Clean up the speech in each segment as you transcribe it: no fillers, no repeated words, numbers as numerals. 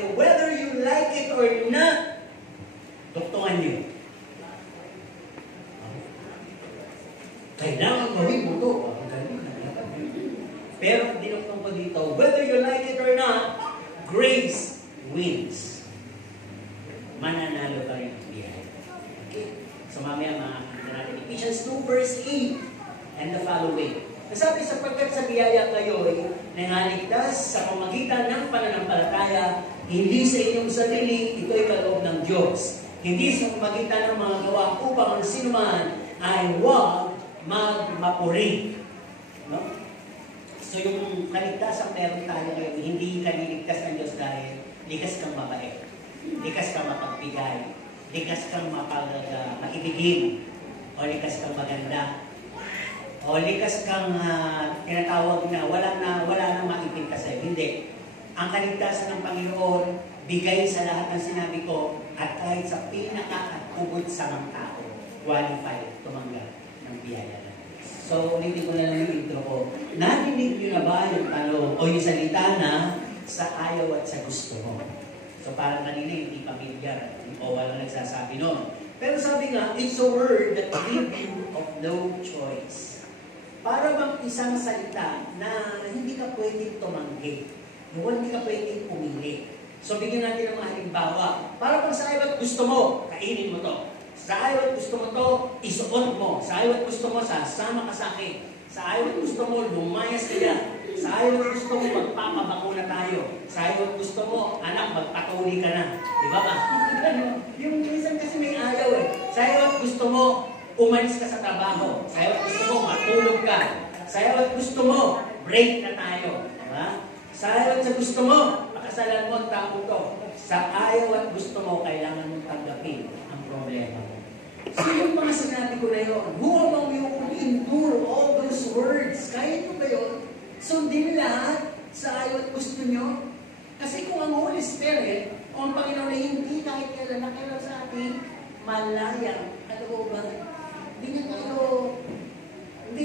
sinasabi, whether you like it or not, doktongan niyo. Kailangan gawin mo ito. Pero dinuktong ko dito, whether you like it or not, grace wins. Mananalo ka rin ang biyaya. Okay? So mamaya makakita natin Ephesians 2 verse 8 and the following. Sabi, sapagkat sa biyaya kayo ay nangaligtas sa pamagitan ng pananampalataya, hindi sa inyong sarili, ito'y kaloob ng Diyos. Hindi sa pamagitan ng mga gawa upang ang sinuman ay huwag magmapuri. No? So yung kaligtasan meron tayo ngayon, hindi ka niligtas ng Diyos dahil likas kang mabait, likas kang mapagbigay, likas kang maibigin, o likas kang maganda, o likas kang tinatawag na wala na maipinta sa'yo. Hindi. Ang kaligtasan ng Panginoon, bigay sa lahat ng sinabi ko, at kahit sa pinaka-kubod sa mga tao, qualified tumanggap ng biyaya. So, ulitin ko na lang yung intro ko. Narinig nyo na ba yung tanong o yung salita na sa ayaw at sa gusto mo? So, parang kanina hindi pamilyar o walang nagsasabi nun. Pero sabi nga, it's a word that gives you of no choice. Para bang isang salita na hindi ka pwedeng tumanggi. Hindi ka pwedeng pumili. So, bigyan natin ng mga halimbawa. Para bang sa ayaw at gusto mo, kainin mo to. Sa ayaw at gusto mo to, isuot mo. Sa ayaw at gusto mo, sasama ka sa akin. Sa ayaw at gusto mo, lumayas ka yan. Sa ayaw at gusto mo, magpapabakuna tayo. Sa ayaw at gusto mo, anak, magpatuli ka na. Di ba ba? Yung minsan kasi may ayaw eh. Sa ayaw at gusto mo, umalis ka sa trabaho. Sa ayaw at gusto mo, matulog ka. Sa ayaw at gusto mo, break na tayo. Di ba? Sa ayaw at sa gusto mo, pakasalan mo ang tao to. Sa ayaw at gusto mo, kailangan mong tanggapin ang problema mo. So yung mga sinabi ko na yun, who among you will endure all those words? Kaya ko ba yun? Sundin lahat sa ayaw at gusto nyo? Kasi kung ang Holy Spirit, o ang Panginoon na hindi kahit kailan nakilaw sa atin, malayang, ano ba? Hindi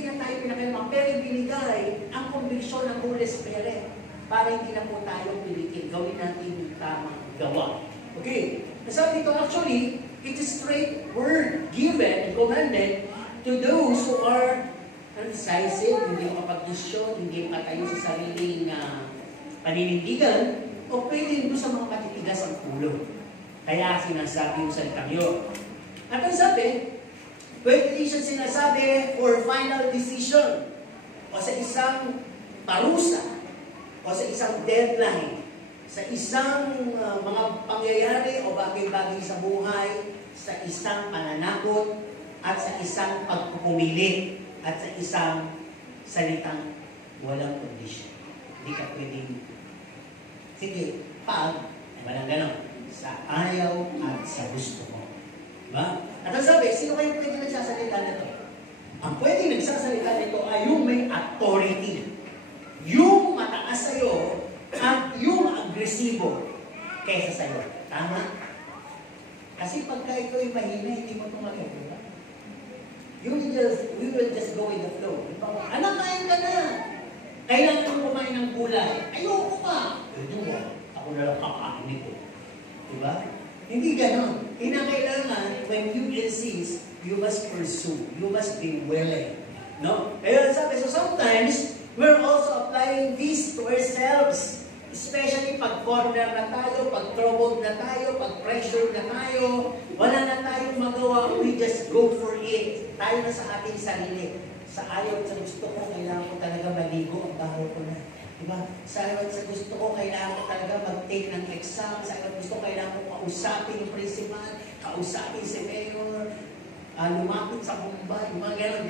na tayo pinakailangan, pero binigay ang conviction ng Holy Spirit para hindi na po tayo pilitin. Gawin natin yung tamang gawa. Okay? Sabi dito, actually, it is straight word given and commanded to those who are decisive, hindi makapag-desisyon, hindi makatayo sa sariling paninindigan, o pwede doon sa mga matitigas ang ulo. Kaya sinasabi yung salitang yun. At ang sabi, pwede din siya sinasabi for final decision, o sa isang parusa, o sa isang deadline, sa isang mga pangyayari o bagay-bagay sa buhay, sa isang pananakot, at sa isang pagpupumilit, at sa isang salitang walang kondisyon. Hindi ka pwedeng, sige, walang ganon, sa ayaw at sa gusto mo. Diba? At ang sabi, sino kayo pwede nagsasalita nito? Ang pwede nagsasalita nito ay yung may authority. Yung mataas sa'yo at yung agresibo kaysa sa'yo. Tama? Kasi pagka ito ay mahina, hindi mo tumagal. Diba? We will just go with the flow. Anak, kain ka na! Kailangan mo kumain ng gulay. Ayoko pa! Ako na lang kakain nito. Diba? Hindi ganon. Kinakailangan, when you insist, you must pursue. You must be willing. No? Kaya sabi, so sometimes, we're also applying this to ourselves. Especially pag corner na tayo, pag troubled na tayo, pag pressure na tayo, wala na tayong magawa, we just go for it. Tayo na sa ating sarili. Sa ayaw at sa gusto ko, kailangan ko talaga maligo ang baho ko na. Diba? Sa ayaw at sa gusto ko, kailangan ko talaga mag-take ng exam. Sa ayaw at gusto ko, kailangan ko kausapin yung principal, kausapin si mayor, lumapit sa Bombay, mga gano'n.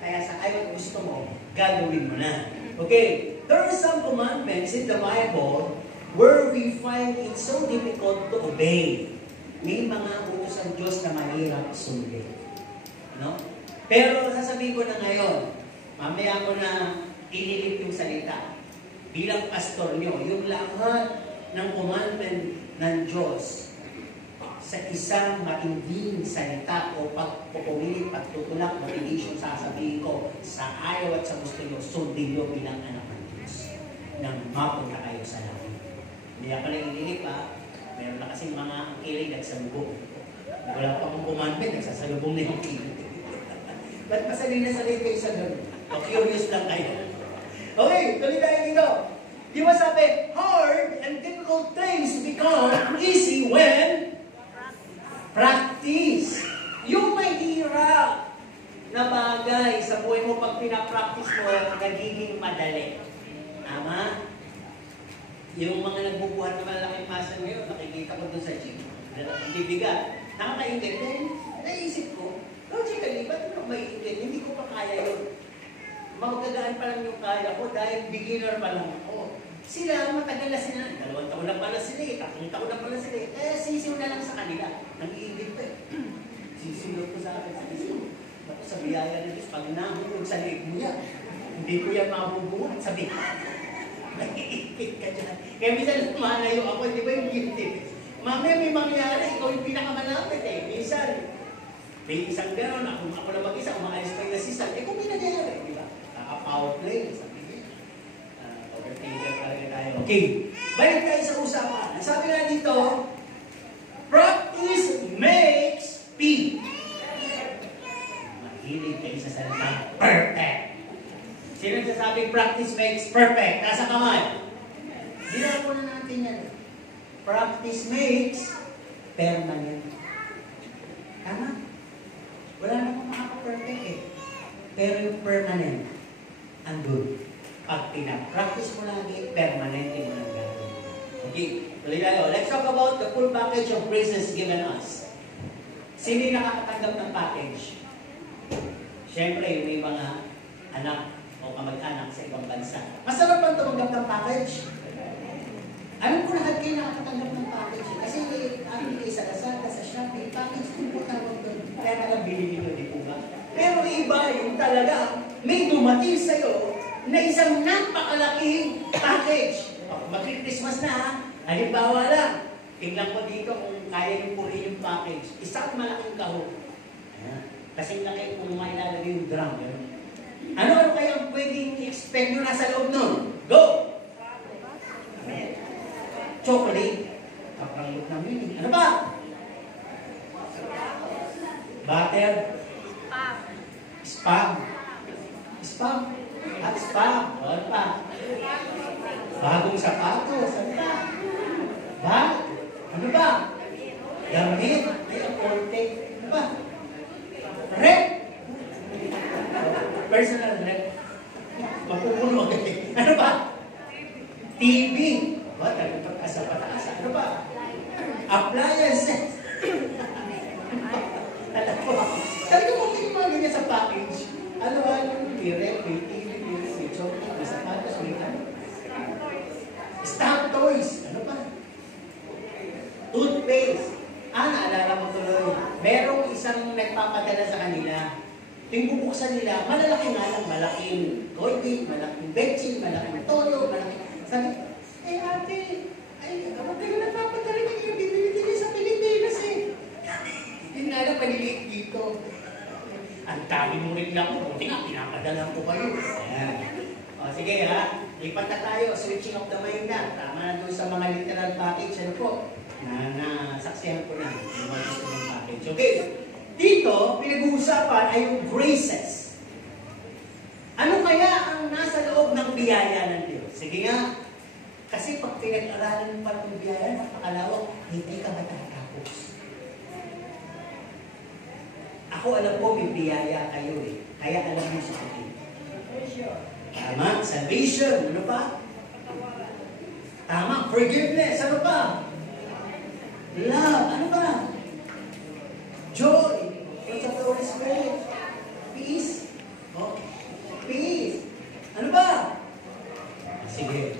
Kaya sa ayaw at gusto mo, gagawin mo na. Okay, there are some commandments in the Bible where we find it so difficult to obey. May mga utos ng Diyos na mahirap sundin. No? Pero sasabihin ko na ngayon, mamaya ko na ililit yung salita. Bilang pastor nyo, yung lahat ng commandment ng Diyos sa isang matinding salita o pagpupumilit, pagtutulak, motivation, sasabihin ko, sa ayaw at sa gusto nyo, sundin nyo bilang anak ng Diyos nang mapunta kayo sa langit. Hindi ako lang inilip ha. Meron na kasing mga kilig nagsalubong. Wala pa akong kumanpit, nagsasalubong na yung kilig. Ba't masalin na salin kayo sa gano'n? O curious lang kayo. Okay, tuloy tayo dito. Di ba sabi, hard and difficult things become easy when practice. Yung may hirap na bagay sa buhay mo pag pinapractice mo, nagiging madali. Tama? Yung mga nagbubuhat na malaking masa ngayon, nakikita ko dun sa gym. Hindi bigat. Nakakaingit. Then, naisip ko, logically, ba't mo maiingit? Hindi ko pa kaya yun. Magagagaan pa lang yung kaya ko dahil beginner pa lang ako. Sila, matagal na sila. 2 taon na pala sila eh. 3 taon na pala sila eh. Eh, sisiw na lang sa kanila. Nag-iingit pa eh. Sisiw ko sa akin. Sisiw. Ako sa biyaya na Diyos, pag nahulog sa liig mo yan, hindi ko yan mabubuhat. Sabi, nag-iingit ka dyan. Kaya minsan lumalayo ako, di ba yung guilty? Mamaya may mangyari, ikaw yung pinakamalapit eh. Minsan, may isang gano'n, ako na mag-isa, umaalis pa yung assistant. Eh kung may nangyari, di ba? Power play, sabi niya. Overthinker talaga tayo. Okay, balik tayo sa usapan. Sabi nga dito, practice makes P. Mahilig kayo sa salitang perfect. Sino nagsasabing practice makes perfect? Nasa kamay. Ginagawa na natin yan. Practice makes permanent. Tama? Wala namang makaka-perfect eh. Pero yung permanent, andun. Pag pinapractice mo lagi, permanent yung mga gagawin. Okay, tuloy tayo. Let's talk about the full package of graces given us. Sino yung nakakatanggap ng package? Siyempre, yung may mga anak o kamag-anak sa ibang bansa. Masarap bang tumanggap ng package? Alam ko lahat kayo nakakatanggap ng package. Kasi amin kayo sa Lazada, sa Shopee, package din po tawag doon. Kaya nalang bilhin nyo, di po ba? Pero iba yung talaga, may dumating sa'yo na isang napakalaking package. Mag-Christmas na ha. Halimbawa lang, tingnan ko dito kung kaya yung puri yung package. Isang malaking kahon. Kasing laki kung may lalagay yung drum. Ano kaya pwedeng i-expect nyo nasa loob nun? Go! Chocolate. Kapanglot na meaning. Ano ba? Butter. Spam. Spam. At spam. Ano pa? Bagong sapatos. Ano pa? Bag. Ano ba? Damit. Ay, aporte. Ano ba? Rep. Personal rep. Mapupuno. Ano ba? TV. Ba? Talagang pagkasa-pataas. Ano ba? Appliances. Alam ko. Talagang kung yung mga ganyan sa package, ano, may rep, may TV, may chocolate, may sapatos, may ano. Stamp toys. Ano pa? Toothpaste. Naalala mo tuloy. Merong isang nagpapadala sa kanila. Yung bubuksan nila, malalaki nga lang, malaking Colgate, malaking Betchin, malaking Toyo, malaking... Sabi, ate, kapag kayo nagpapadala niyo, bibili sa Pilipinas eh. Hindi nga lang, maliliit dito. Ang dami mong rin lang ko, hindi nga, pinapadala ko kayo. Ayan. O, sige ha, lipat na tayo, switching of the mind na. Tama na doon sa mga literal package, ano po, na nasaksihan ko na, yung mga gusto ng package. Okay, dito, pinag-uusapan ay yung graces. Ano kaya ang nasa loob ng biyaya ng Diyos? Sige nga, kasi pag pinag-aralan mo pa ng biyaya, napakalawak, hindi ka matatapos. Ako alam ko, may biyaya kayo eh. Kaya alam mo sa akin. Tama, salvation, ano pa? Tama, forgiveness, ano pa? Love, ano ba? Joy, fruits of the Holy Spirit, peace, okay. Peace, ano ba? Sige,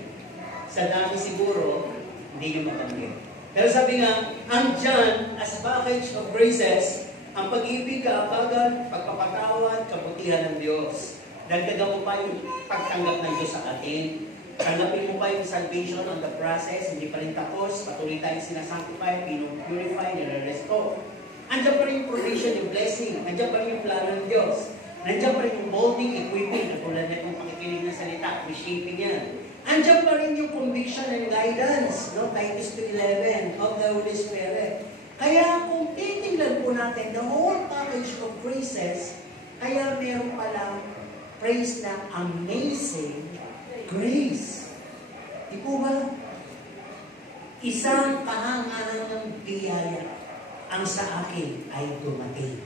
sa dami siguro, hindi nyo matanggit. Pero sabi nga, ang dyan, as package of graces, ang pag-ibig, kaapagan, pagpapatawad, kabutihan ng Diyos. Dagdagan mo pa yung pagtanggap ng Diyos sa atin. Tanggapin mo pa yung salvation on the process, hindi pa rin tapos, patuloy tayong sinasanctify, pinupurify, nire-restore. Andiyan pa rin yung provision, yung blessing, andiyan pa rin yung plano ng Diyos. Nandiyan pa rin yung molding, equipping, katulad na itong pakikinig ng salita, reshaping yan. Andiyan pa rin yung conviction and guidance, no? Titus 2:11 of the Holy Spirit. Kaya kung titingnan po natin the whole package of praises, kaya meron palang praise na amazing grace. Di po ba? Isang kahangahangang biyaya ang sa akin ay dumating.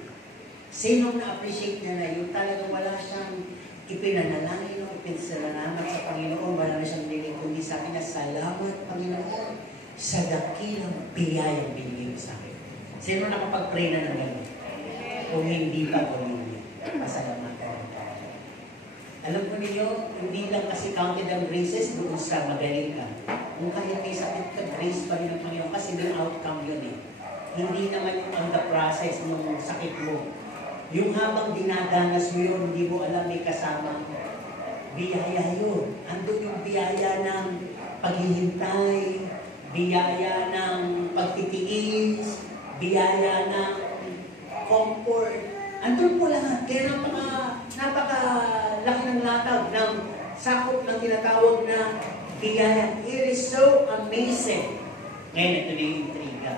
Sinong na-appreciate niya na yun? Talagang wala siyang ipinanalangin o ipinasalamat sa Panginoon. Wala na siyang nilin, kundi sa akin na salamat, Panginoon, sa dakilang biyayang binigay sa akin. Sino nakapag-pray na ng gano'n? Kung hindi pa o hindi, pasalamatan. Alam ko ninyo, hindi lang kasi counted ang graces doon sa magaling ka. Kung kahit may sakit ka, grace pa rin ang Panginoon kasi may outcome yun eh. Hindi naman yung on the process ng sakit mo. Yung habang dinadanas mo yun, hindi mo alam may kasama biyaya yun. Andun yung biyaya ng paghihintay, biyaya ng pagtitiis, biyaya ng comfort. Andun po lahat. Kaya napakalaki ng latag ng sakop ng tinatawag na biyaya. It is so amazing. Ngayon, ito na yung intriga.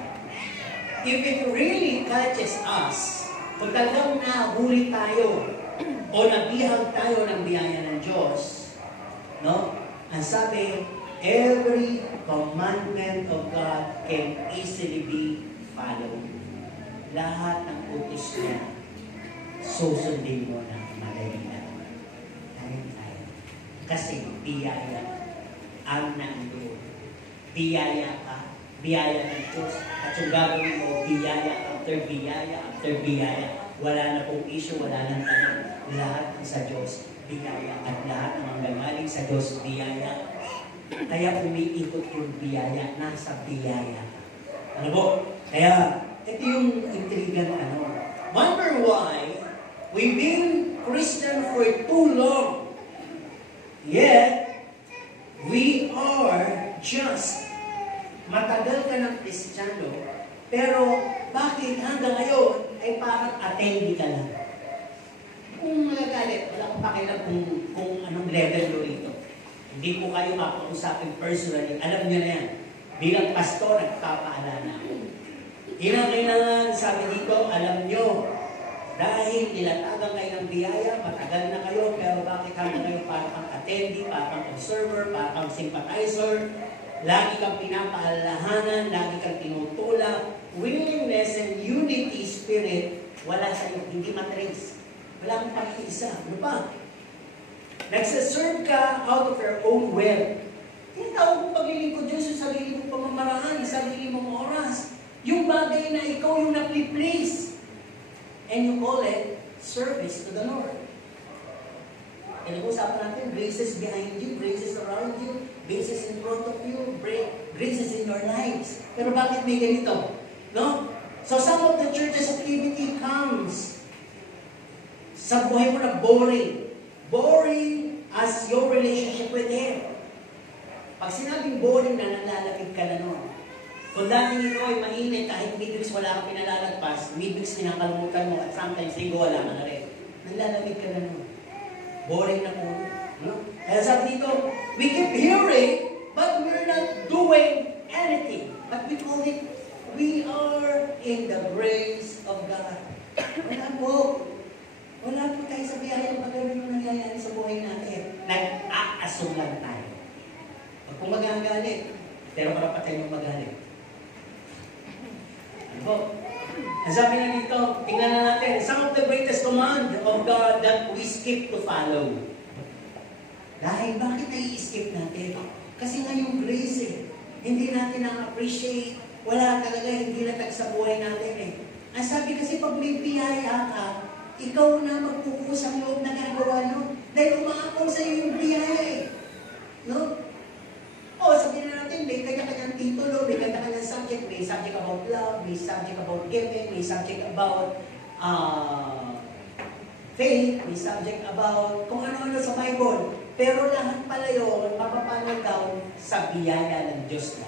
If it really catches us, kung talagang nahuli tayo o nabihag tayo ng biyaya ng Diyos, no? Ang sabi, every commandment of God can easily be followed. Lahat ng utos niya, susundin mo na madali na. Kaya. Kasi biyaya ang nandoon. Biyaya ka, biyaya ng Diyos. At yung gagawin mo, biyaya after biyaya after biyaya. Wala na pong issue, wala nang tanong. Lahat sa Diyos, biyaya. At lahat ng manggagaling sa Diyos, biyaya. Kaya umiikot yung biyaya, nasa biyaya. Ano po? Kaya, ito yung intrigan ano. Wonder why we've been Christian for too long. Yet, we are just matagal ka ng Kristiyano, pero bakit hanggang ngayon ay parang attendee ka lang? Kung magagalit, wala kang pakialam kung anong level mo rito. Hindi po kayo makausapin personally. Alam niyo na yan. Bilang pastor, nagpapaalala ako. Ilang kailangan, sabi dito, alam niyo, dahil nilatagan kayo ng biyaya, matagal na kayo, pero bakit hanggang ngayon parang kang attendee, parang kang observer, parang kang sympathizer, lagi kang pinapaalalahanan, lagi kang tinutulak, willingness and unity spirit, wala sa iyo, hindi matrace. Wala kang pakiisa. Ano pa? Nagsaserve ka out of your own will. Tinatawag mo paglilingkod Diyos yung sarili mong pamamaraan, yung sarili mong oras. Yung bagay na ikaw yung na-please. And you call it service to the Lord. And nag-usapan natin, graces behind you, graces around you, graces in front of you, graces in your lives. Pero bakit may ganito? No? So some of the church's activity comes sa buhay mo na boring. Boring as your relationship with Him. Pag sinabing boring na, nalalapit ka na nun. Kung dating ikaw ay mainit, kahit midweeks wala kang pinalalagpas, midweeks pinakalimutan mo, at sometimes linggo wala ka na rin. Nalalapit ka na nun. Boring na po. No? Kaya sabi dito, we keep hearing, but we're not doing anything. But we call it, we are in the grace of God. Wala po. Wala po tayo sa biyayang pagawin yung nangyayari sa buhay natin. Nag-aasong lang tayo. Pag kung magagalit, pero karapatan yung magalit. Ano po? Ang sabi na dito, tingnan na natin, some of the greatest command of God that we skip to follow. Dahil bakit nai-skip natin? Kasi nga yung grace eh. Hindi natin na-appreciate. Wala talaga, hindi natag sa buhay natin eh. Ang sabi kasi pag may biyaya ka, ikaw na magpupusa ang loob na gagawa nun. Dahil umaakaw sa iyo yung biyaya eh. No? O, sabihin na natin, may kanya-kanyang titulo, may kanya-kanyang subject, may subject about love, may subject about giving, may subject about faith, may subject about kung ano-ano sa Bible. Pero lahat pala yun, mapapano daw sa biyaya ng Diyos na.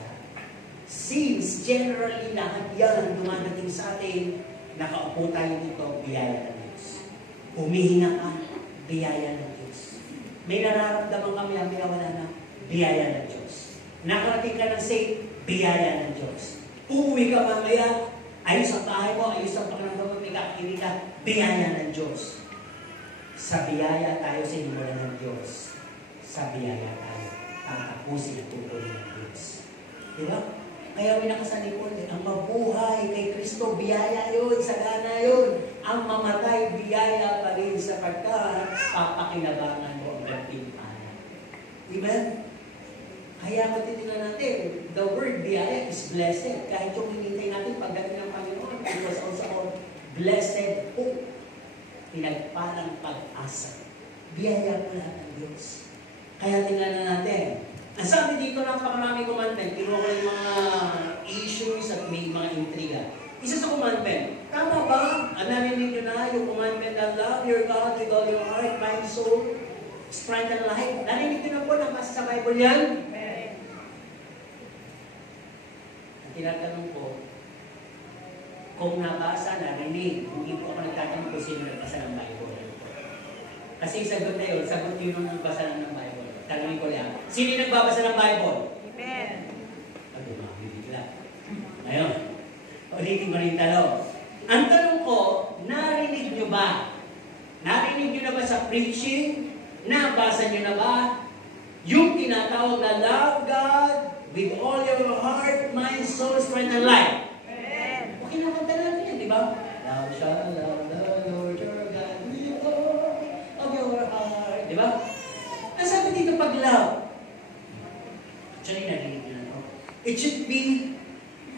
Since generally lahat yan dumadating sa atin, nakaupo tayo dito, biyaya ng Diyos. Humihinga ka, biyaya ng Diyos. May nararamdaman kami, wala na, biyaya ng Diyos. Nakarating ka ng safe, biyaya ng Diyos. Uuwi ka mamaya, ayos ang bahay mo, ayos ang pakiramdam mo, may kakili ka, biyaya ng Diyos. Sa biyaya tayo sinimulan ng Diyos. Sa biyaya tayo tatapusin at tutuloy ng Diyos. Diba? Kaya may nakasalikod, ang mabuhay kay Kristo, biyaya yun, sagana yun. Ang mamatay, biyaya pa rin sapagkat papakinabangan mo ang gantimpala. Amen? Kaya matitingnan natin, the word biyaya is blessed. Kahit yung hinintay natin pagdating ng Panginoon, it was also called blessed hope. Pinagpalang pag-asa. Biyaya pala ng Diyos. Kaya tingnan natin. Ang sabi dito ng pakaraming commandment, kinuha ko yung mga issues at may mga intriga. Isa sa commandment, tama ba? Narinig nyo na yung commandment na love your God with all your heart, mind, soul, strength, and life. Narinig nyo na po, nabasa sa Bible yan? Ang tinatanong ko, kung nabasa, narinig, hindi po ako nagtatanong kung sino nagbasa ng Bible. Kasi sagot na yun, sagot yun nung nagbasa ng Bible. Tanongin ko lang, sino nagbabasa ng Bible? Amen. Ano, mabibigla. Ngayon, ulitin ko rin tanong. Ang tanong ko, narinig nyo ba? Narinig nyo na ba sa preaching? Nabasa nyo na ba? Yung tinatawag na love God with all your heart, mind, soul, strength, and life. Amen. Okay na kanta natin yan, di ba? Thou shalt love the Lord your God with all of your heart. Di ba? Ang sabi dito pag love, actually narinig nyo na ito. It should be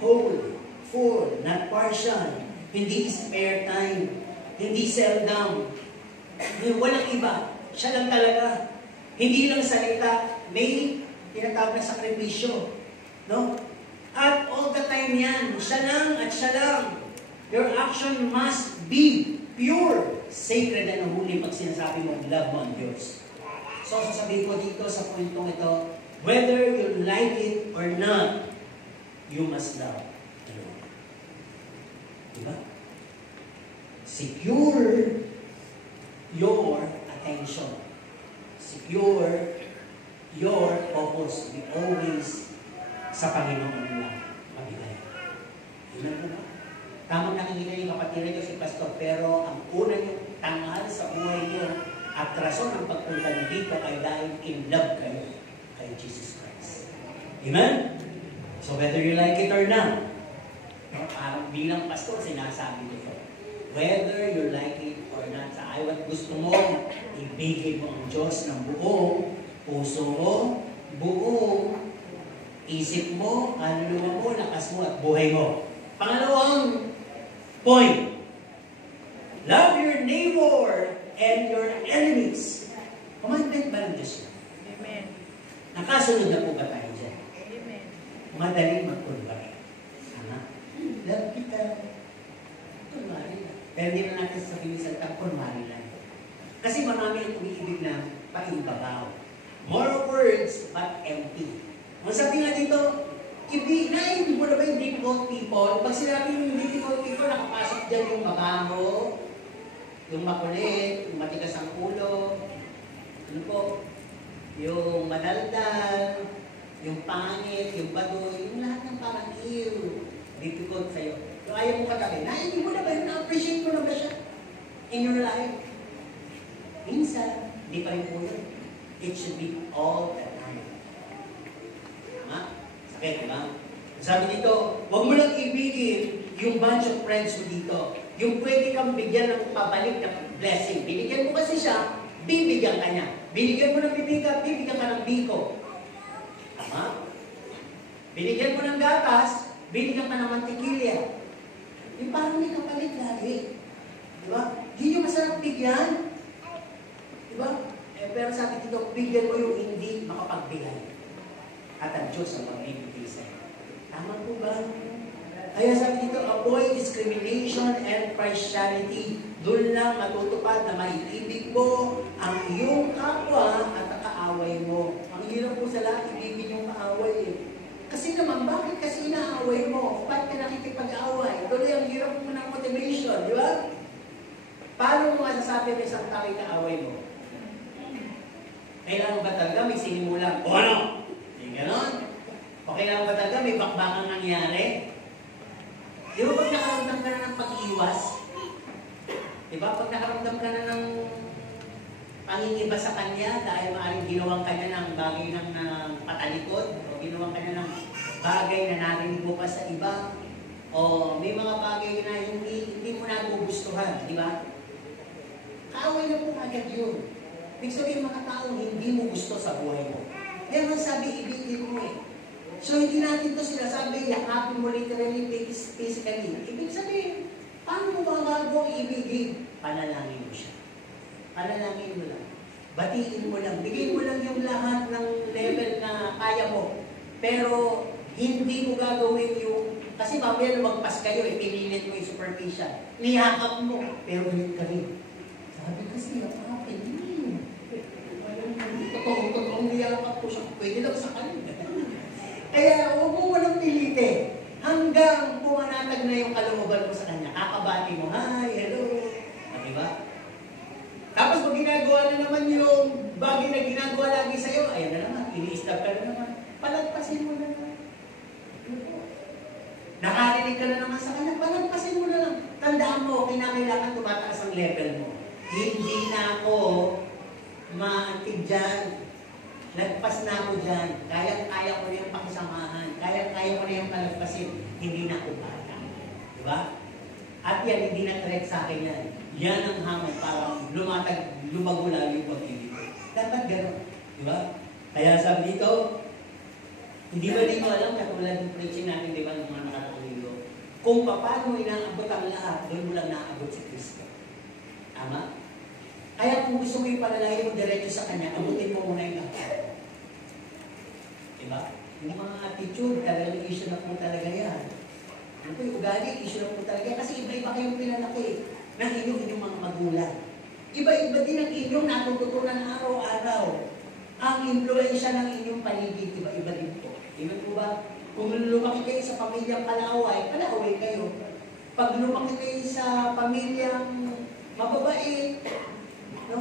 whole, full, not partial. Hindi spare time. Hindi seldom. Walang iba. Siya lang talaga. Hindi lang salita. May tinatawag na sakripisyo. No? At all the time yan. Siya lang at siya lang. Your action must be pure, sacred, and holy pag sinasabi mo, love mo ang Diyos. So, sasabihin ko dito sa puntong ito, whether you like it or not, you must love the Lord. Diba? Secure your attention. Secure your focus. Be always sa Panginoon lang. Mabigay. Amen po ba? Tamang nakikita niyo kapatid niyo si Pastor, pero ang una niyong tanghal sa buhay niyo at rason ng pagpunta niyo dito ay dahil in love kayo kay Jesus Christ. Amen? So whether you like it or not, parang bilang pastor, sinasabi nito. Whether you like it or not, sa ayaw gusto mo, ibigay mo ang Diyos ng buong puso mo, buong isip mo, kaluluwa mo, lakas mo, at buhay mo. Pangalawang point, love your neighbor and your enemies. Commandment ba ng Diyos? Amen. Nakasunod na po ba tayo dyan? Amen. Madaling magkunwari. Tama? Love kita. Kunwari lang. Pero hindi na natin sabihin sa kunwari lang. Kasi marami ang umiibig na paimbabaw. More words, but empty. Ang sabi nga dito, hindi mo na ba yung difficult people? Pag sinabi yung difficult people, nakapasok dyan yung mabango, yung makulit, yung matigas ang ulo, ano po, yung madaldal, yung pangit, yung badoy, yung lahat ng parang difficult sa'yo. Yung ayaw mo katabi, hindi mo na ba yun? Na-appreciate mo na ba siya in your life? Minsan, hindi pa rin po yun. It should be all the time. Tama? Sakit, diba? Sabi dito, huwag mo lang ibigin yung bunch of friends mo dito. Yung pwede kang bigyan ng pabalik na blessing. Binigyan mo kasi siya, bibigyan ka niya. Binigyan mo ng bibigyan ka ng biko. Tama? Binigyan mo ng gatas, binigyan ka ng mantikilya. Yung parang may kapalit lagi. Diba? Hindi nyo masarap bigyan. Diba? Pero sabi dito, bigyan mo yung hindi makapagbigay. At ang Diyos ang magbibigay sa'yo. Tama po ba? Kaya sabi dito, avoid discrimination and partiality. Doon lang matutupad na maiibig mo ang iyong kapwa at ang kaaway mo. Ang hirap po sa lahat, ibigin yung kaaway. Kasi naman, bakit kasi inaaway mo? Ba't ka nakikipag-away? Doon ang hirap mo ng motivation, di ba? Paano mo masasabi na isang tao na away mo? Kailangan ba talaga may sinimulang, o ano? Ganon? Okay lang ba talaga? May bakbakang nangyari? Di ba pag nakaramdam ka na ng pag-iwas? Di ba pag nakaramdam ka na ng pangingiba sa kanya dahil maaaring ginawang kanya ng bagay ng patalikod o ginawang kanya ng bagay na narinig mo pa sa iba o may mga bagay na hindi mo nagugustuhan, di ba? Kaaway na po agad yun. Ibig sabihin mga taong hindi mo gusto sa buhay mo. Kaya man sabi, ibigin mo eh. So hindi natin ito sinasabi, yakapin mo literally, physically. Ibig sabihin, paano mo magago ang ibigin? Panalangin mo siya. Panalangin mo lang. Batiin mo lang. Bigay mo lang yung lahat ng level na kaya mo. Pero hindi mo gagawin yung... Kasi mamaya lumagpas kayo, pinilit mo yung superficial. Niyakap mo, pero ulit ka rin. Sabi kasi, yakapin mo. Totoong niyakap ko siya. Pwede lang sa kanya. Kaya huwag mo walang pilitin. Hanggang pumanatag na yung kalooban mo sa kanya. Kakabati mo, hi, hello. Diba? Tapos pag ginagawa na naman yung bagay na ginagawa lagi sa'yo, ayan na naman, ini-stop ka na naman. Palagpasin mo na naman. Nakarinig ka na naman sa kanya, palagpasin mo na lang. Tandaan mo, kinakailangan tumataas ang level mo. Hindi na ako maantig dyan. Nagpas na ako dyan. Kaya ko na yung pakisamahan. Kaya ko na yung palagpasin. Hindi na ako bata. Diba? At yan, hindi na threat sa akin yan. Yan ang hamon para lumago lalo yung pag-ibig ko. Dapat gano'n. Diba? Kaya sabi dito, hindi ba dito alam, katulad ng preaching natin, di ba, ng mga nakataong linggo, kung paano inaabot ang lahat, doon mo lang naabot si Kristo. Tama? Kaya kung gusto mo yung palalahin mo diretso sa Kanya, abutin mo muna yung lahat. Diba? Yung mga attitude, talagang issue na po talaga yan. Ano po yung ugali, issue na po talaga. Kasi iba-iba kayong pinalaki ng inyong mga magulang. Iba-iba din ang inyong natututunan araw-araw. Ang impluensya ng inyong paligid, iba-iba din po. Diba po ba? Kung lumaki kayo sa pamilyang palaway kayo. Pag lumaki kayo sa pamilyang mababait, no?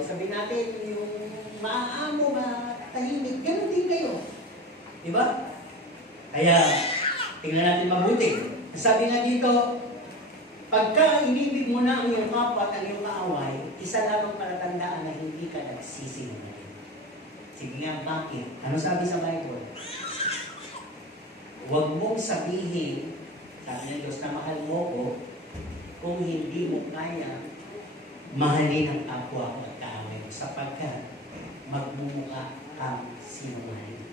Sabihin natin, yung maaamo, matahimik, gano'n din kayo. Diba? Kaya, tingnan natin mabuti. Sabi nga dito, pagka inibig mo na ang iyong kapwa at ang iyong kaaway, isa lamang palatandaan na hindi ka nagsisinungaling. Sige nga, bakit? Ano sabi sa Bible? Huwag mong sabihin, sabi ng Diyos, na mahal mo ko, kung hindi mo kaya mahalin ang kapwa mo at kaaway mo sapagkat magmumukha kang sinungaling.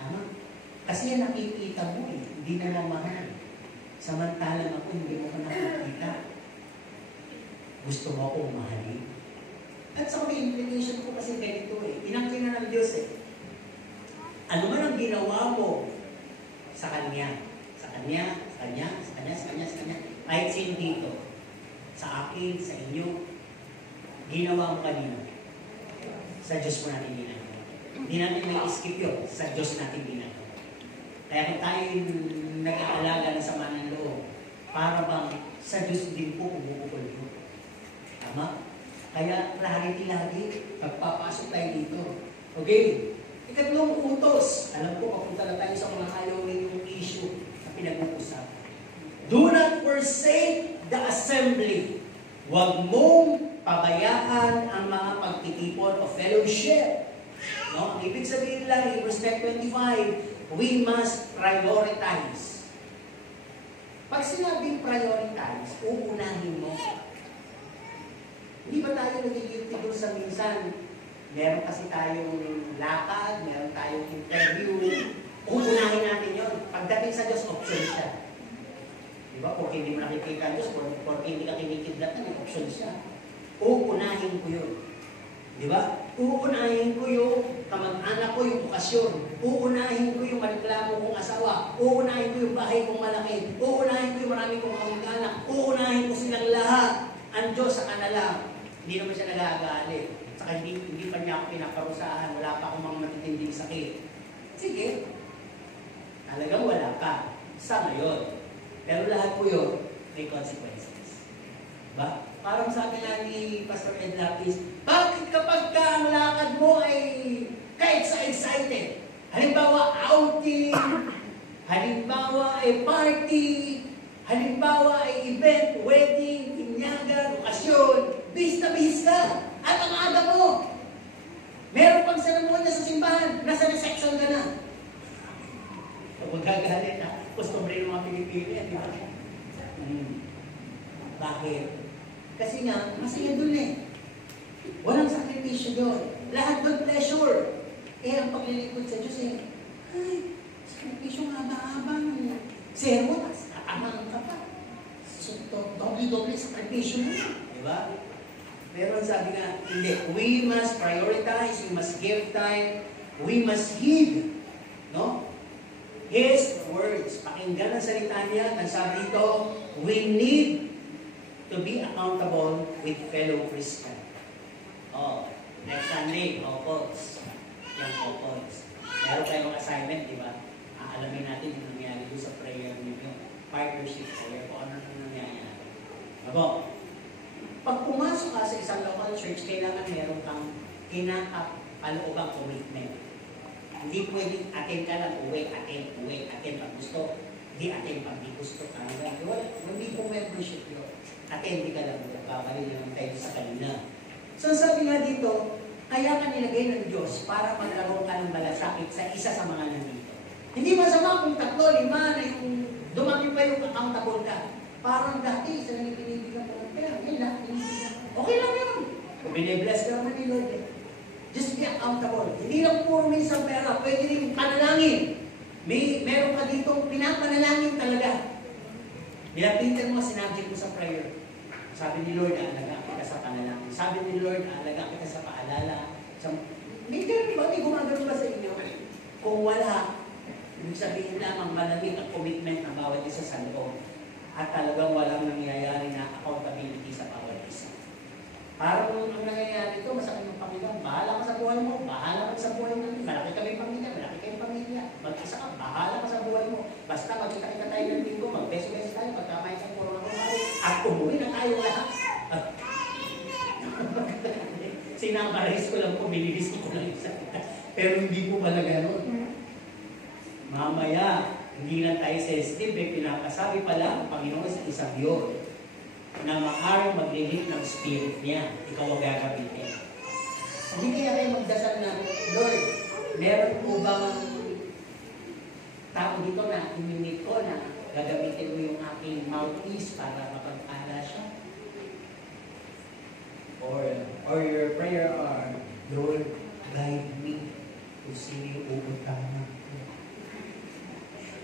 Tama? Kasi yan nakikita mo eh, hindi mo mamahal. Samantalang ako, hindi mo ko nakikita. Gusto mo akong mahalin. At sa may implication ko kasi ganito eh, inangkin na ng Diyos eh. Ano man ang ginawa mo sa Kanya, kahit sino dito, sa akin, sa inyo, ginawa mo kanina. Sa Diyos mo natin ginagawa. Hindi natin may skip yun. Sa Diyos natin ginagawa. Kaya kung tayo nag-aalaga ng sama ng loob, para bang sa Diyos din po umukupol yun. Tama? Kaya clarity lagi, pagpapasok tayo dito. Okay? Ikatlong utos. Alam ko, papunta na tayo sa mga ayaw ninyong issue na pinag-uusapan. Do not forsake the assembly. Huwag mong pabayaan ang mga pagtitipon o fellowship. No? Ang ibig sabihin lang, in verse 25, we must prioritize. Pag sinabing prioritize, uunahin mo. Hindi ba tayo nagigilty doon sa minsan? Meron kasi tayong lakad, meron tayong interview. Uunahin natin yun. Pagdating sa Diyos, option siya. Diba? Kung hindi mo nakikita ang Diyos, kung hindi ka kinikidlat na, may option siya. Uunahin ko yun. Diba? Uunahin ko yung kamag-anak ko, yung okasyon. Uunahin ko yung mareklamo kong asawa. Uunahin ko yung bahay kong malaki. Uunahin ko yung marami kong kamag-anak. Uunahin ko silang lahat. Ang Diyos sa kanila. Hindi naman siya nagagalit. Saka hindi pa niya ako pinaparusahan. Wala pa akong mga matitinding sakit. Sige. Talagang wala ka. Sa ngayon. Pero lahat po yun, may consequences. Diba? Parang sabi nga ni Pastor Ed Lapis, bakit kapag ka ang lakad mo ay Ka-excited. Halimbawa, outing. Halimbawa, ay party. Halimbawa, ay event, wedding, binyagan, okasyon. Bihis na bihis ka. At ang aga mo. Meron pang seremonya sa simbahan. Nasa reception ka na. Huwag magagalit ha. Customary ng mga Pilipino, di ba? Bakit? Kasi nga, masaya dun eh. Walang sakripisyo doon. Lahat doon pleasure. Eh, ang paglilingkod sa Diyos eh, ay, sakripisyo nga haba-haba ng sermon, katamang ka pa. So, doble-doble sakripisyo mo. Diba? Pero sabi nga, hindi. We must prioritize, we must give time, we must heed. No? His words. Pakinggan ang salita niya. Ang sabi ito, we need to be accountable with fellow Christians. Oh, next Sunday, couples. Yung couples. Meron tayong assignment, di ba? Aalamin natin yung nangyari doon sa prayer ninyo. Partnership prayer. Kung ano nang nangyari. Ako, pag pumasok ka sa isang local church, kailangan meron kang kinakapaloogang commitment. Hindi pwedeng attend ka lang, uwi, attend pag gusto. Hindi attend pag di gusto. Hindi po membership yun. Attend ka lang, babalik lang tayo sa kanina. So sabi nga dito, kaya ka nilagay ng Diyos para magkaroon ka ng malasakit sa isa sa mga nandito. Hindi masama kung 3, 5 na yung dumami pa yung accountable ka. Parang dati, isa na yung binibigyan mo ng pera. Ngayon lang, binibigyan mo. Okay lang yun. Kung binibless ka naman ni Lord eh. Just be accountable. Hindi lang puro may isang pera. Pwede rin panalangin. Meron ka dito pinapanalangin talaga. Nilapitan mo, sinabi mo sa prayer. Sabi ni Lord, aalaga kita sa panalangin. Sabi ni Lord, aalaga kita sa paalala. May gano'n ba? May gumagano ba sa inyo? Kung wala, ibig sabihin lamang malamig ang commitment ng bawat isa sa loob. At talagang walang nangyayari na accountability sa bawat isa. Parang ang nangyayari ito, masakit ng Panginoon. Bahala ka sa buhay mo. Bahala ka sa buhay mo. Malaki kami pamilya. Malaki kayong pamilya. Mag-isa ka. Bahala ka sa buhay mo. Basta magkita-kita tayo ng linggo. Mag-beso-beso tayo. Pagkamayin sa puro ng kumari. At umuwi na tayo lahat. Sinamarais ko lang po. Binilis ko lang isa. Pero hindi po pala gano'n. Mamaya, hindi lang tayo sensitive. Pinakasabi pala ang Panginoon sa isang yun na maaaring maglilit ng spirit niya. Ikaw ang gagamitin. Hindi kaya kayo magdasal na, Lord, meron po bang tao dito na iminit ko na gagamitin mo yung aking mouthpiece para mapagpala siya? Or your prayer are, Lord, guide me kung sino yung ubutama.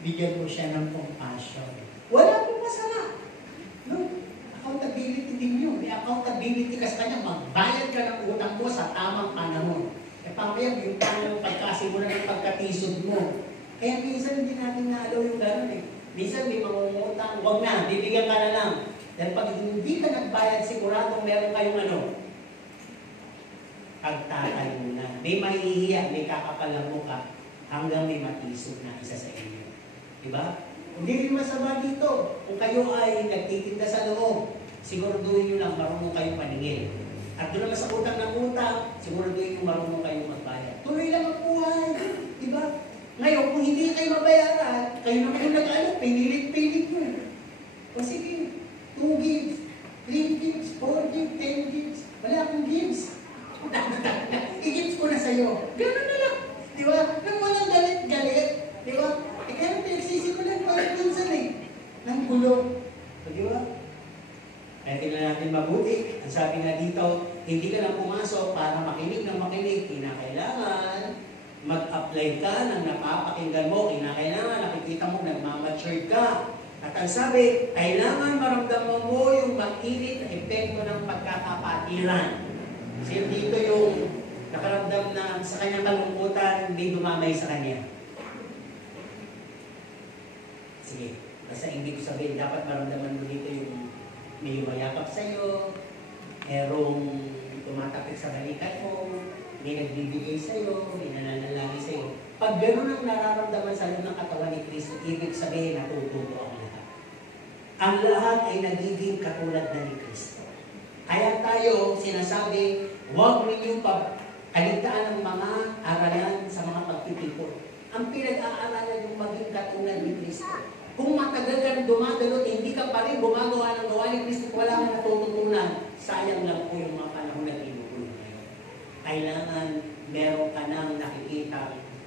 Bigyan mo siya ng compassion. Wala pong masama. No? Accountability din yun. May accountability ka sa kanya. Magbayad ka ng utang mo sa tamang panahon. E pangayag, yung panahon pagkasimulan ng pagkatisod mo. Kaya minsan hindi natin naalaw yung gano'n eh. Minsan may mangungutang, huwag na, bibigyan ka na lang. Dahil pag hindi ka nagbayad, siguradong meron kayong ano, pagtatayo na. May mahihiya, may kakapalamo ka, hanggang may matisod na isa sa inyo. Diba? Hindi rin masama dito. Kung kayo ay nagtitinda sa loob, siguraduhin nyo lang marunong kayong paningin. At doon naman sa utang ng utang, siguraduhin nyo marunong kayong magbayad. Tuloy lang ang buhay. Diba? Ngayon, kung hindi kayo mabayaran, kayo naman yung nag-alap, pinilit-pilit nyo. O sige, 2 gigs, 3 gigs, 4 gigs, 10 gigs, wala akong gigs. I-gigs ko na sa'yo. Ganun na lang. Diba? Nang walang galit-galit. Diba? Kaya pinagsisi ko lang parang minsan eh. Nang gulo. So, di ba? Kaya tingnan natin mabuti. Ang sabi nga dito, hindi ka lang pumasok para makinig ng makinig. Kinakailangan mag-apply ka ng napapakinggan mo. Kinakailangan nakikita mo nagmamature ka. At ang sabi, kailangan maramdaman mo yung mainit na epekto ng pagkakapatiran. Kasi dito yung nakaramdam na sa kanyang kalungkutan, may dumamay sa kanya. Sige, basta hindi ko sabihin, dapat maramdaman mo dito yung may mayakap sa'yo, merong tumatapik sa balikat mo, may nagbibigay sa'yo, may nananalangin sa'yo. Pag gano'n ang nararamdaman sa'yo ng katawan ni Kristo, ibig sabihin natututo ang lahat. Ang lahat ay nagiging katulad na ni Kristo. Kaya tayo sinasabi, huwag ninyong Kaligtaan ng mga aralan sa mga pagtitipon. Ang pinag-aaralan yung maging katulad ni Kristo. Kung matagal ka nang dumadalo, hindi ka pa rin gumagawa ng gawa ni Kristo, wala kang natututunan, sayang lang po yung mga panahon na tinutulong ngayon. Kailangan meron ka nang nakikita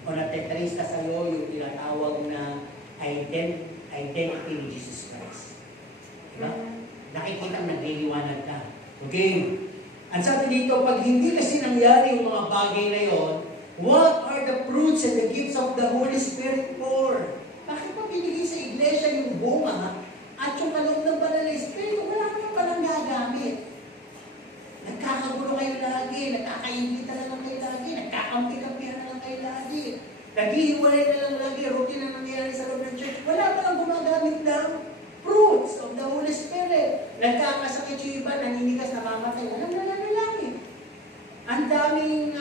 o natetrace ka sa iyo yung tinatawag na identity ni Jesus Christ. Diba? Nakikita na nililiwanag ka. Okay? Ang sabi dito, pag hindi kasi nangyari yung mga bagay na yon, what are the fruits and the gifts of the Holy Spirit for? Bakit pa binigay sa iglesia yung bunga at yung kaloob ng banal na Espiritu? Wala naman palang gagamit. Nagkakagulo kayo lagi, nagkakaingita na lang kayo lagi, nagkakampi-kampihan na lang kayo lagi, naghihiwalay na lang lagi, routine na nangyayari sa loob ng church. Wala palang gumagamit ng fruits of the Holy Spirit. Nagkakasakit yung iba, naninigas, namamatay. Alam na lang eh. Ang daming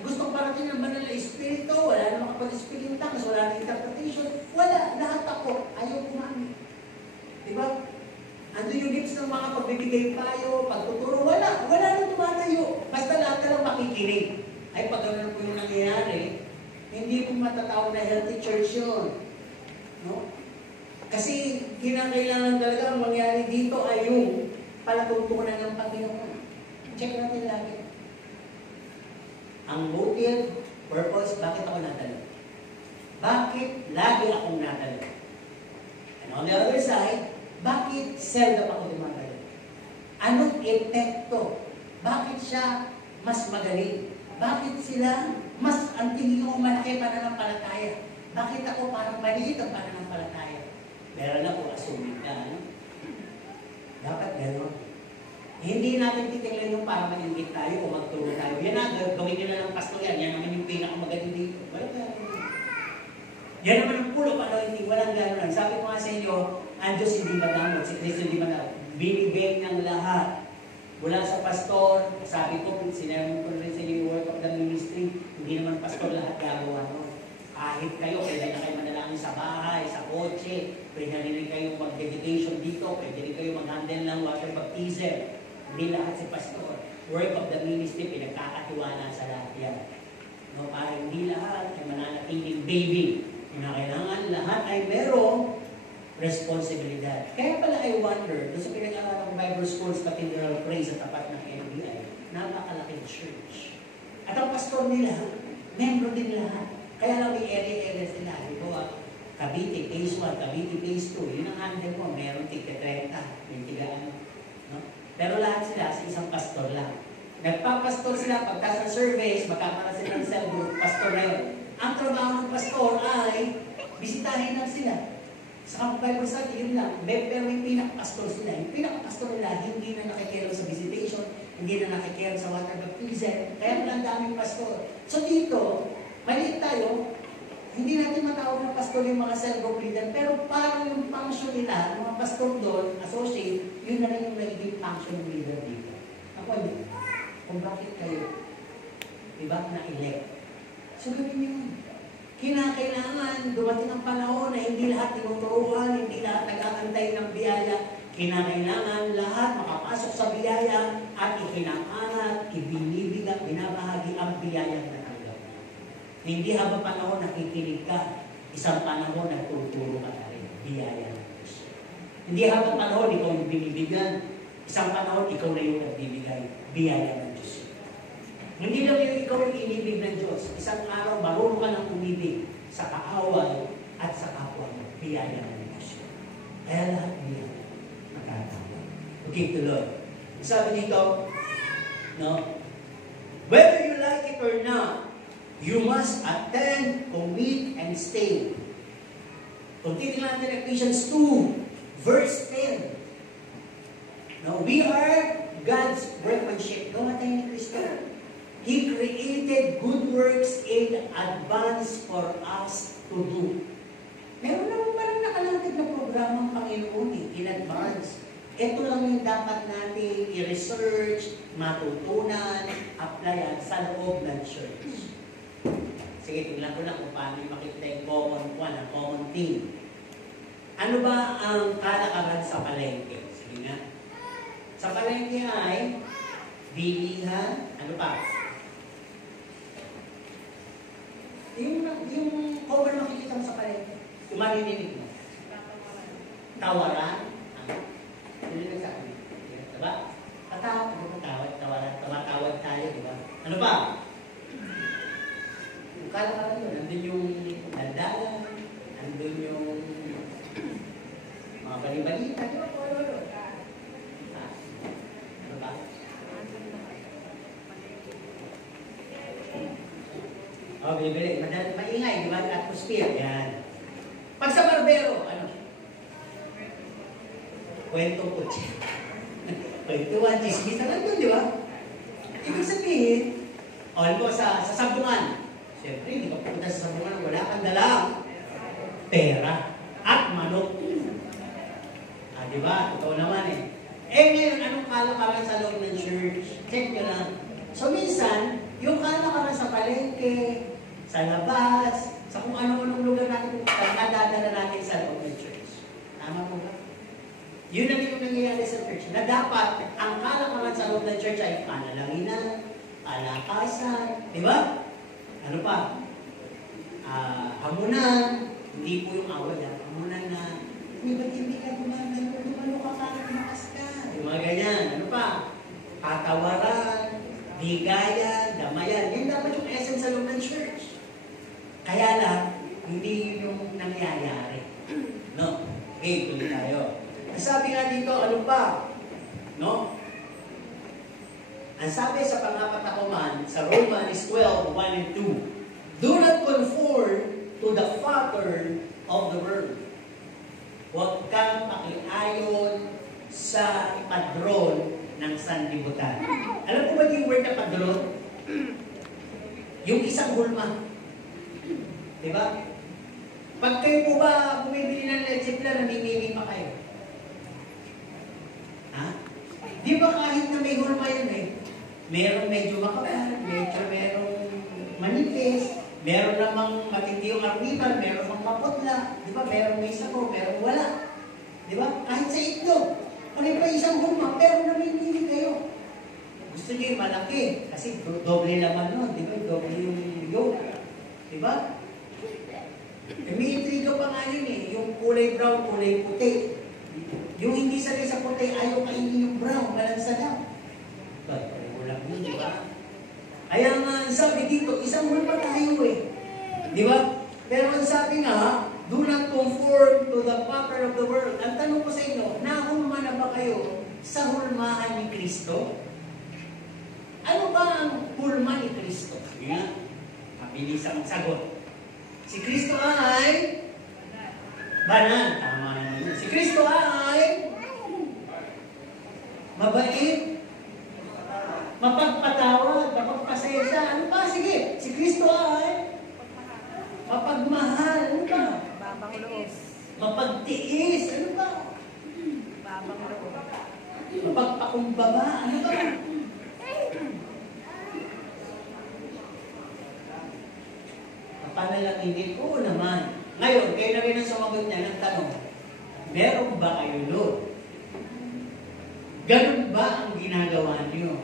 gustong parating ng banal na Espiritu, wala namang kapag-Espiritu ng tangos, wala nang interpretation, wala, lahat ako, ayaw kumami. Diba? Ando yung gifts ng mga pagbibigay payo, pagtuturo, wala nang tumatayo. Basta lahat na lang makikinig. Ay, pag gano'n po yung nangyayari, hindi po matatawag na healthy church yun. No? Kasi kinakailangan talaga ang mangyari dito ay yung palatuntunan ng Panginoon. Check natin lagi. Ang motive, purpose, bakit ako nadalo? Bakit lagi akong nadalo? And on the other side, bakit seldom ako dumadalo? Anong epekto? Bakit siya mas magaling? Bakit sila mas ang tingin ko malaki pananampalataya? Bakit ako parang maliit ang pananampalataya? Meron na po asuming ka, no? Dapat gano'n. Hindi natin titingnan yung para mag-ingit tayo o magturo tayo. Yan na, gawin nila ng pastor yan. Yan naman yung pinakamagaling dito. Walang gano'n. Yan naman ang pulo para hindi. Walang gano'n. Sabi ko nga sa inyo, ang Diyos hindi madamot. Si Kristo hindi madamot. Binigay ng lahat. Mula sa pastor, sabi ko, sinabi ko rin sa inyo yung work of the ministry, hindi naman pastor lahat gagawa. No? Kahit kayo, pwede na kayo manalangin sa bahay, sa kotse, pwede na rin kayo mag-dedication dito, pwede rin kayo mag-handle ng water baptism. Hindi lahat si pastor. Work of the ministry, pinagkakatiwala sa lahat yan. No, para hindi lahat ay mananatiling baby. Kailangan lahat ay merong responsibilidad. Kaya pala I wonder, doon sa pinag-aaral ng Bible Schools Cathedral Praise sa tapat ng NBI, napakalaking church. At ang pastor nila, membro din lahat. Kaya lang may area sila. Ito, Cavite Phase 1, Cavite Phase 2, yun ang handle mo. Meron tigka 30, yung tigaan. No? Pero lahat sila sa isang pastor lang. Nagpapastor sila, pagka sa service, magkakara sila ng cell group, pastor na yun. Ang trabaho ng pastor ay bisitahin lang sila. Sa Bible study, yun lang. Pero may pinakapastor sila. Yung pinakapastor nila, hindi na nakikialam sa visitation, hindi na nakikialam sa water baptism, kaya walang daming pastor. So dito, maliit tayo, hindi natin matawag na pastor yung mga cell group leader, pero parang yung function nila, yung mga pastor doon, associate, yun na rin yung nagiging function ng leader dito. Ako hindi. Kung bakit kayo, diba, na-elect. So gawin yun. Kinakailangan, dumating ang panahon na hindi lahat tinuturuan, hindi lahat nag-aantay ng biyaya. Kinakailangan lahat makapasok sa biyaya at ikinakalat, ibinibigay, binabahagi ang biyaya na tanggap. Hindi habang panahon nakikinig ka, isang panahon nagtuturo ka na rin, biyaya ng Diyos. Hindi habang panahon ikaw yung binibigyan, isang panahon ikaw na yung nagbibigay, biyaya ng Diyos. Hindi lang yung ikaw yung inibig ng Diyos. Isang araw, marunong ka ng umibig sa kaaway at sa kapwa mo. Biyaya ng Diyos. Kaya lahat niya magkatawa. Okay, tuloy. Sabi dito, no? Whether you like it or not, you must attend, commit, and stay. Kung titignan natin Ephesians 2, verse 10. No, we are God's workmanship. Gawa tayo ni Kristo. He created good works in advance for us to do. Meron naman parang nakalagad na programa ng Panginoon in advance. Ito lang yung dapat natin i-research, matutunan, applyan sa loob ng church. Sige, tingnan ko lang kung paano yung makikita yung common one, ang common theme. Ano ba ang kalakaran sa palengke? Sige nga. Sa palengke ay bilihan, ano pa? Yung cover makikita mo sa palengke, yung marininig mo. Tawaran. Yun yung nagsabi. Diba? Tawaran tayo, diba? Ano pa? Yung kala yun, nandun yung dandalan, nandun yung mga bali-balita, diba? Ano ba? Oh, bili-bili. Maingay, diba? Atmosphere, yan. Pag sa barbero, ano? Kwentong kutsi. Kwentuhan, chismis na lang yun, di ba? Ibig sabihin, alam mo, sa sabungan, siyempre, hindi ka pupunta sa sabungan, wala kang dalang pera at manok. Di ba? Totoo naman eh. Ngayon, anong kalakaran sa loob ng church? Check nyo lang. So, minsan, yung kalakaran sa palengke, sa labas, sa kung ano-anong lugar natin, nadadala natin sa loob ng church. Tama po ba? Yun ang yung nangyayari sa church. Na dapat, ang kalakaran sa loob ng church ay panalaginan, palakasan, di ba? Ano pa? Hamunan, hindi po yung awal, hamunan na, ba't hindi ka dumano ka para tumakas ka? Yung mga ganyan, ano pa? Katawaran, bigayan, damayan. Yan dapat yung essence sa loob ng church. Kaya lang, hindi yun yung nangyayari. No? Okay, tuloy tayo. Ang sabi nga dito, ano pa? No? Ang sabi sa pang-apat na command, sa Romans 12, 1 and 2, do not conform to the pattern of the world. Huwag kang pakiayon sa padron ng sanlibutan. Alam mo ba yung word na padron? Yung isang hulma. Diba? Pag kayo po ba bumibili ng leche plan, namimili pa kayo? Ha? Di ba kahit na may hulma yan eh? Meron medyo makapal, merong manipis, meron namang matindi yung arwiban, meron mang maputla, di ba? Meron may sako, meron wala. Di ba? Kahit sa itlog, kung pa isang hulma, pero namimili kayo. Gusto niyo yung malaki, kasi doble laman nun, di ba? Doble yung yolk. Di ba? May intriga pa nga yun eh, yung kulay brown, kulay puti. Yung hindi sanay sa puti, ayaw kainin yung brown, malansa daw. Wala mo, di ba? Kaya nga, sabi dito, isang hulma tayo eh. Di ba? Pero ang sabi nga, do not conform to the pattern of the world. Ang tanong ko sa inyo, nahulma na ba kayo sa hulmahan ni Kristo? Ano ba ang hulma ni Kristo? Yan. Mabilis ang sagot. Si Kristo ay banal. Tama naman. Si Kristo ay mabait, mapagpatawad, mapagpasensya. Ano ba? Sige. Si Kristo ay mapagmahal. Ano ba? Babang loob. Mapagtiis. Ano ba? Babang loob. Mapagpakumbaba. Ano ba? Panalangin ko naman. Ngayon, kayo na rin ang sumagot niya ng tanong, meron ba kayo Lord? Ganun ba ang ginagawa niyo?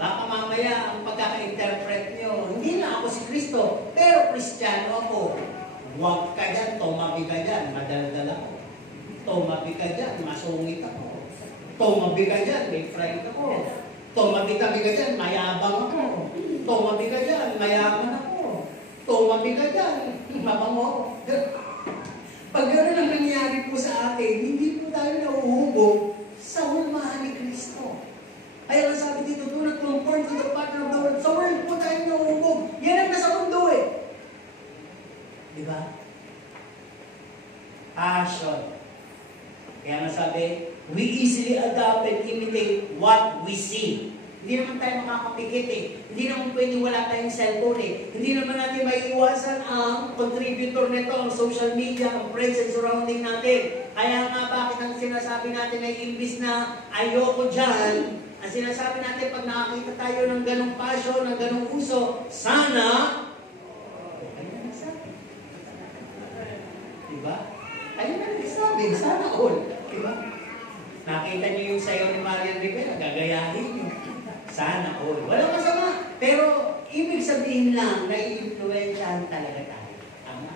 Baka mamaya ang pagkaka-interpret niyo, hindi na ako si Kristo, pero Kristiyano ako. Huwag ka dyan, tumabi ka dyan, madaldal ako. Tumabi ka dyan, masungit ako. Tumabi ka dyan, may friend ako. Tumabi ka dyan, mayabang ako. Tumabi ka dyan, mayaman ako. Tumabi ka dyan, mabango. Pag gano'n ang nangyari po sa atin, hindi po tayo nauhubog sa hulmahan ni Kristo. Kaya nga sabi dito, do not conform to the pattern of the world. Sa world po tayo nauhubog. Yan ang nasa mundo eh. Diba? Passion. Kaya nga sabi, we easily adopt and imitate what we see. Hindi naman tayo makakapikit eh. Hindi naman pwede wala tayong cellphone eh. Hindi naman natin maiiwasan ang contributor nito, ang social media, ang friends and surrounding natin. Kaya nga bakit ang sinasabi natin ay imbis na ayoko dyan, ang sinasabi natin pag nakakita tayo ng ganong passion, ng ganong uso, sana, ano na nagsabi? Diba? Ano na nagsabi? Sana all. Diba? Nakita niyo yung sayo ni Marian Rivera, gagayahin niyo. Sana all. Walang masama. Pero ibig sabihin lang na i-influensyahan talaga tayo. Tama?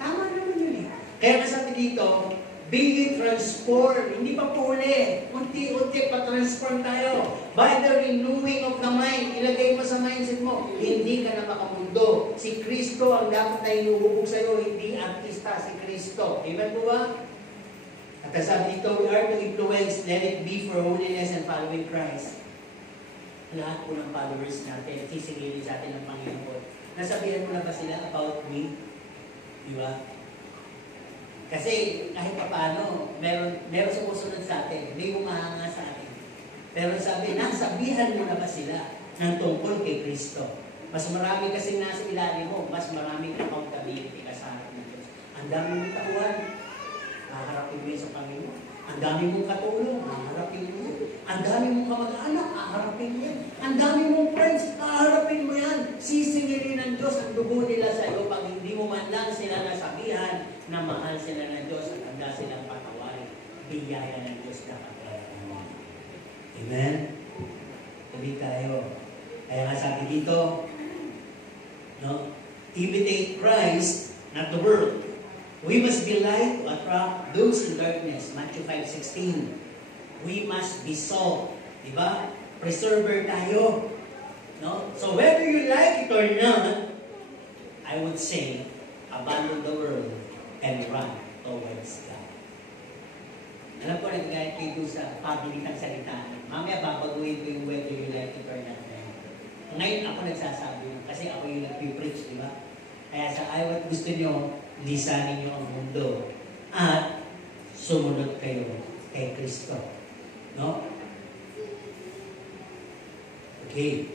Tama naman yun eh. Kaya masabi dito, be ye transformed. Hindi pa puli. Unti-unti pa-transform tayo. By the renewing of the mind. Ilagay mo sa mindset mo, hindi ka na makamundo. Si Kristo ang dapat na inuhubog sa'yo, hindi artista, si Kristo. Amen po ba? At sabi dito, we are to influence, let it be for holiness and following Christ. Lahat po ng followers natin, sisingilin sa atin ng Panginoon. Nasabihan mo na ba sila about me? Di ba? Kasi kahit pa paano, meron sumusunod sa atin, may humahanga sa atin. Pero sabi, nasabihan mo na ba sila ng tungkol kay Kristo? Mas marami kasing nasa ilalim mo, mas maraming accountability ka sa harap ng Diyos. Ang dami mong tauhan, haharapin mo yun sa Panginoon. Ang dami mong katulong, haharapin mo yun. Ang dami mong kamag-anak, haharapin mo yan. Ang dami mong friends, haharapin mo yan. Sisingilin ng Diyos ang dugo nila sa iyo pag hindi mo man lang sila nasabihan na mahal sila ng Diyos at handa silang patawarin. Biyaya ng Diyos na pagkakaroon mo. Amen? Tuloy tayo. Kaya nga sabi dito, no? Imitate Christ, not the world. We must be light to attract those in darkness. Matthew 5:16. We must be salt. Diba? Preserver tayo. No? So whether you like it or not, I would say, abandon the world and run towards God. Alam ko, nag-guide kayo sa pabilitang salita. Mamaya babaguhin ko yung whether you like it or not. Ngayon ako nagsasabi, kasi ako yung nag-preach, di ba? Kaya sa ayaw gusto nyo, lisanin nyo ang mundo at sumunod kayo kay Kristo. No? Okay.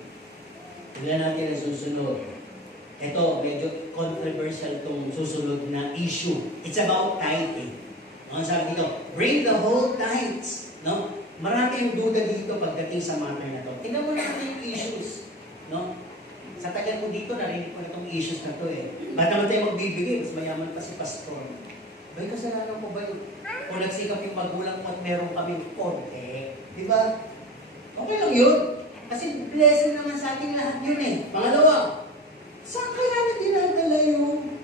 Tignan natin ang susunod. Ito, medyo controversial itong susunod na issue. It's about tithing. Ang sabi dito, bring the whole tithes. No? Marami ang duda dito pagdating sa matter na to. Tingnan mo natin yung issues. No? Sa tagal mo dito, narinig ko na itong issues na to eh. Ba't naman tayo magbibigay? Mas mayaman pa si pastor. Ba'y kasalanan ko ba yun? O nagsikap yung magulang mo at meron kaming konti. Di ba? Okay lang yun. Kasi blessing naman sa ating lahat yun eh. Pangalawa, saan kaya na dinadala yung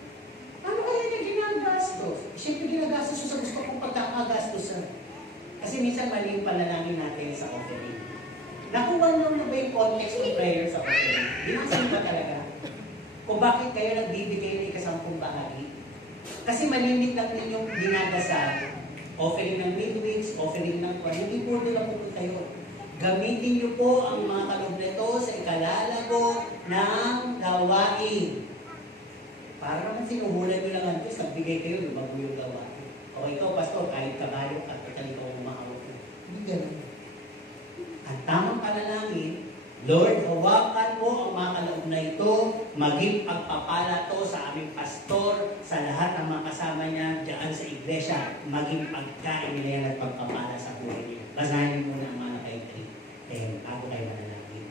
ano kaya na ginagastos? Siyempre ginagastos sa gusto kong pagkakagastosan. Kasi minsan mali yung panalangin natin sa offering. Nakuha nyo na ba yung context ng prayer sa offering? Binasin ba talaga? Kung bakit kayo nagbibigay ng ikasampung bahagi? Kasi malimit lang ninyong dinadasal. Offering ng midweeks, offering ng kwan. Hindi po nila pupunta yun. Gamitin niyo po ang mga kaloob nito sa ikalalago ng gawain. Para naman sinuhulan nyo lang ang Diyos, nagbigay kayo, lumago yung gawain. O ikaw, pastor, kahit kabayo at total ikaw umahawak mo. Hindi ganun. Ang tamang panalangin, Lord, hawakan mo ang mga kaloob na ito, maging pagpapala to sa aming pastor, sa lahat ng mga kasama niya diyan sa iglesia, maging pagkain nila yan at pagpapala sa buhay niya. Basahin muna ang mga kay 3, bago kayo manalangin.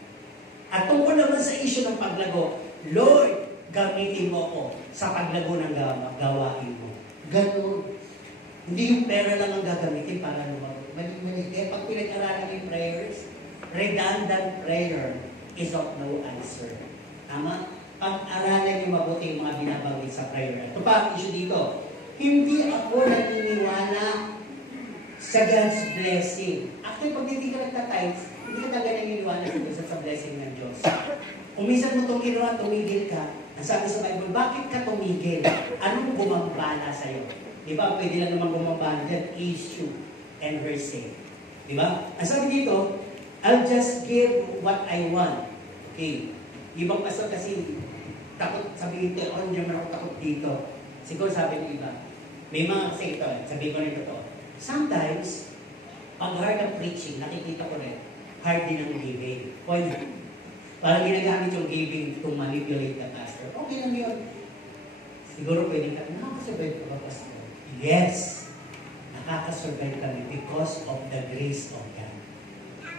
At tungkol naman sa issue ng paglago, Lord, gamitin mo ko sa paglago ng gawain mo. Ganun. Hindi yung pera lang ang gagamitin para lumago. Mali-mali. Kaya pag pinag-aralan yung prayers, redundant prayer is of no answer. Tama? Pag-aralan yung mabuti yung mga binabanggit sa prayer. Ito pa ang issue dito. Hindi ako naniniwala sa God's blessing. Actually, pag hindi ka nagtatimes, hindi ka talaga naniniwala sa blessing ng Diyos. Kung minsan mo itong ginawa, tumigil ka. Ang sabi sa Bible, bakit ka tumigil? Anong bumambala sa'yo? Di ba? Pwede lang naman bumambala dyan. Issue and her sake. Di ba? Ang sabi dito, I'll just give what I want. Okay. Ibang pastor kasi takot sabihin ito, hindi naman ako takot dito. Siguro sabi ng iba, may mga kasi ito, sabihin ko rin ito. Sometimes, pag hard ang preaching, nakikita ko rin, hard din ang giving. Parang ginagamit yung giving to manipulate the pastor. Okay lang yun. Siguro pwede ka, nakakasurvive ka ba, pastor? Yes. Nakakasurvive kami because of the grace of God.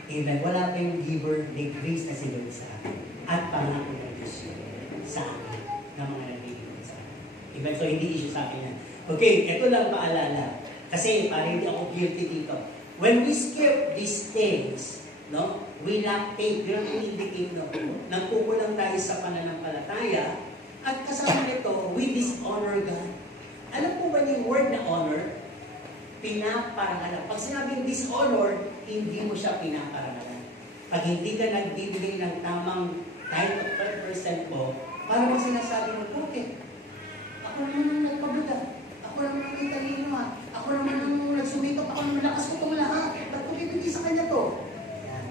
Amen. Wala pa yung giver, may grace na si Lord sa akin. At pangako ng Diyos yun sa akin, na mga nabibigay sa akin. Amen. So, hindi issue sa akin yan. Okay, ito lang paalala. Kasi parang hindi ako guilty dito. When we skip these things, no? we lactate. Yun ang indicate, no? Nagkukulang tayo sa pananampalataya. At kasama nito, we dishonor God. Alam po ba yung word na honor? Pinaparangalan. Pag sinabing dishonor, hindi mo siya pinaparangalan. Pag hindi ka nagbibigay ng tamang tithe of 10% mo, para mo sinasabi mo, okay, ako naman ang nagpabuda. Ako naman ang italino ha. Ako naman ang nagsumikap. Ako naman lakas ko itong lahat. Ba't ko bibigay sa kanya to? Yan.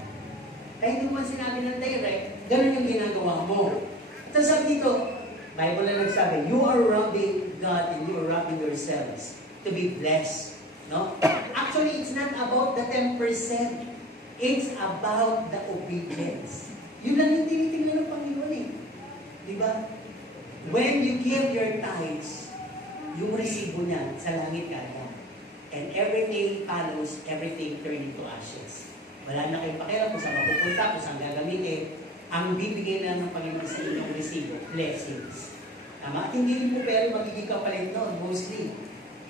Kaya hindi mo man sinabi ng direct, ganun yung ginagawa mo. At sabi dito, Bible na nagsabi, you are robbing God and you are robbing yourselves to be blessed. No? Actually, it's not about the 10%. It's about the obedience. Yun lang yung tinitingnan ng Panginoon eh. Diba? When you give your tithes, yung resibo niya sa langit kaya. And everything follows, everything turn into ashes. Wala na kayong pakialam kung saan mapupunta, kung saan gagamitin. Ang bibigyan na ng Panginoon sa inyong resibo, blessings. Tama? At hindi po pero magiging kapalit noon, mostly.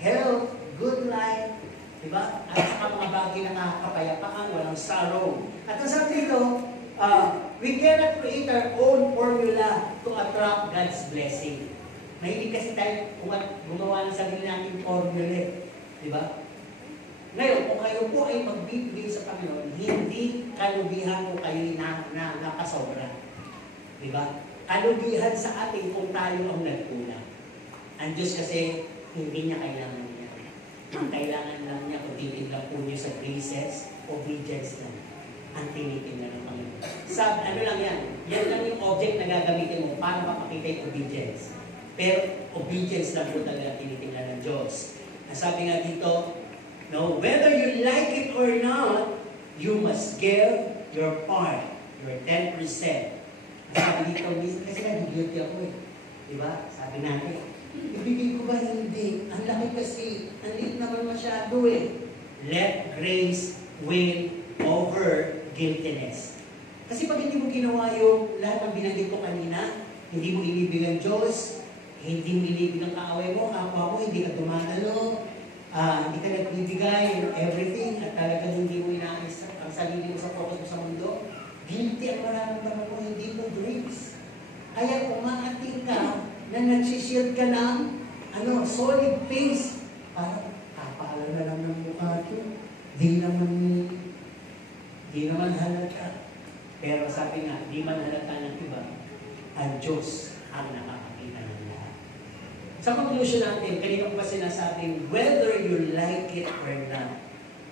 Health, good life, diba? At saka mga bagay na nakakapayapaan, walang sorrow. At ang sabi dito, we cannot create our own formula to attract God's blessing. Mahilig kasi tayo gumawa ng sarili natin formula. Diba? Ngayon, kung kayo po ay magbibigay sa Panginoon, hindi kalubihan ko kayo na napasobra. Diba? Kalubihan sa atin kung tayo ang nagkulang. Ang Diyos kasi, hindi niya kailangan niya. Ang kailangan lang niya, kung titignan po niyo sa graces, obedience lang. Ang tinitingnan ng Panginoon. Ano lang yan? Yan lang yung object na gagamitin mo para mapakita yung obedience. Pero obedience lang po talaga tinitingnan ng Diyos. Ang sabi nga dito, no, whether you like it or not, you must give your part, your 10%. Ang sabi dito, kasi nag-guilty ako eh. Diba? Sabi natin, ibigay ko ba hindi? Ang laki kasi, ang liit naman masyado eh. Let grace win over guiltiness. Kasi pag hindi mo ginawa yung lahat ng binanggit ko kanina, hindi mo inibig ang Diyos, hindi mo inibig ang kaaway mo, kapwa mo, hindi ka dumadalo, hindi ka nagbibigay ng everything, at talagang hindi mo inaayos ang sarili mo sa focus mo sa mundo, guilty ang mararamdaman mo, hindi mo grace. Kaya umaating ka na nagsishield ka ng solid face. Parang, kapala na lang ng mukha ito. Di naman halata. Pero sabi nga, di man halata ng iba, ang Diyos ang nakakakita ng lahat. Sa conclusion natin, kanina ko pa sinasabing, whether you like it or not.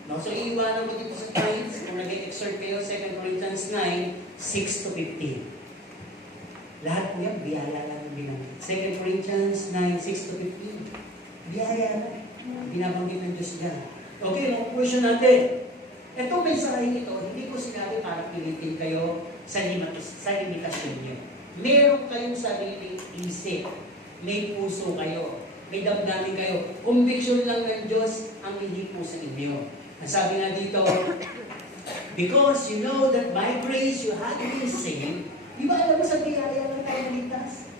No? So, iiwanan ko dito sa points, kung nag-exert kayo, 2 Corinthians 9, 6 to 15. Lahat po yan, biyaya lang ang binanggit. 2 Corinthians 9, 6 to 15. Biyaya lang. Binabanggit ng Diyos dyan. Okay, conclusion natin. Itong mensahe ito, hindi ko sinabi para pilitin kayo sa limitasyon nyo. Meron kayong sariling isip. May puso kayo. May damdamin kayo. Conviction lang ng Diyos ang hindi po sa inyo. Ang sabi nga dito, because you know that by grace you have been saved. Di ba alam mo sa biyaya lang tayo ligtas?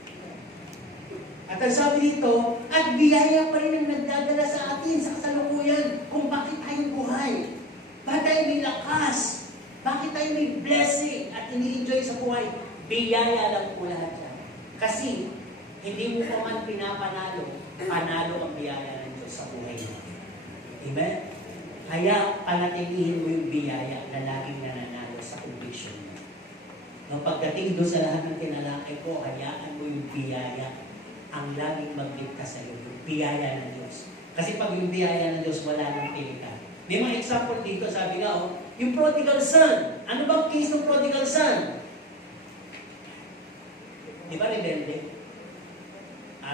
At ang sabi dito, at biyaya pa rin ang nagdadala sa atin sa kasalukuyan kung bakit tayo buhay. Bakit tayo may lakas? Bakit tayo may blessing at ini-enjoy sa buhay? Biyaya lang po lahat yan. Kasi, hindi mo pa man pinapanalo, panalo ang biyaya ng Diyos sa buhay mo. Amen? Kaya, panatilihin mo yung biyaya na laging nananalo sa conviction mo. Nung pagdating doon sa lahat ng tinalakay ko, hayaan mo yung biyaya ang laging magligtas sa iyo. Yung biyaya ng Diyos. Kasi pag yung biyaya ng Diyos, wala nang pilitan. May mga example dito, sabi nga, yung prodigal son. Ano bang case ng prodigal son? Di ba rebelde?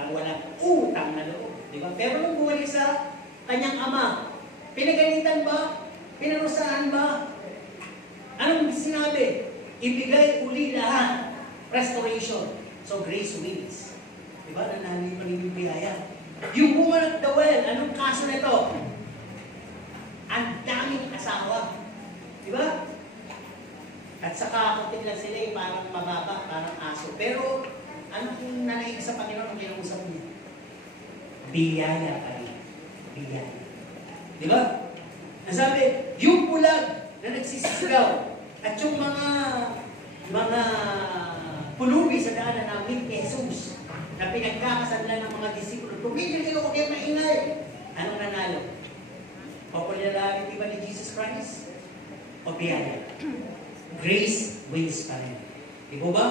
Walang utang na loob. Di ba? Pero nung bumalik sa kanyang ama, pinagalitan ba? Pinarusahan ba? Anong sinabi? Ibigay uli lahat. Restoration. So grace wins. Di ba? Nanalo yung panibig biyaya. Yung woman at the well, anong kaso na ito? Ang daming asawa. Di ba? At saka kung tignan sila yung parang mababa, parang aso. Pero ano kung nanaig sa Panginoon ang kinausap niya? Biyaya pa rin. Biyaya. Di ba? Ang sabi, yung bulag na nagsisigaw, At yung mga pulubi sa daanan namin, Jesus, na pinagkakasanlan ng mga disipulo, tumigil kayo kung kayo maingay. Anong nanalo? Popularity ba ni Jesus Christ? O biyaya? Grace wins pa rin. Di ba ba?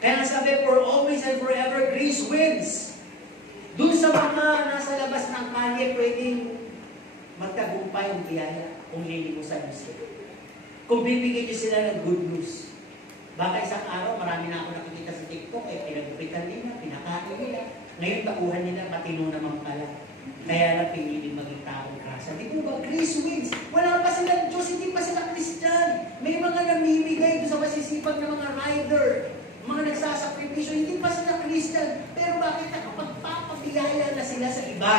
Kaya sabi, for always and forever, grace wins. Doon sa mga nasa labas ng kalye, pwedeng magtagumpay ang biyaya kung lilimusan niyo sila. Kung bibigyan niyo sila ng good news. Baka isang araw, marami na ako nakikita sa TikTok, pinagupitan nila, pinakain nila. Ngayon, tauhan nila, matino naman pala. Kaya lang pinili maging taong grasa. Di po ba? Grace wins. Wala pa sila Diyos, hindi pa sila Christian. May mga namimigay doon sa masisipag na mga rider, mga nagsasakripisyo, hindi pa sila Christian. Pero bakit nakapagpapabiyaya na sila sa iba?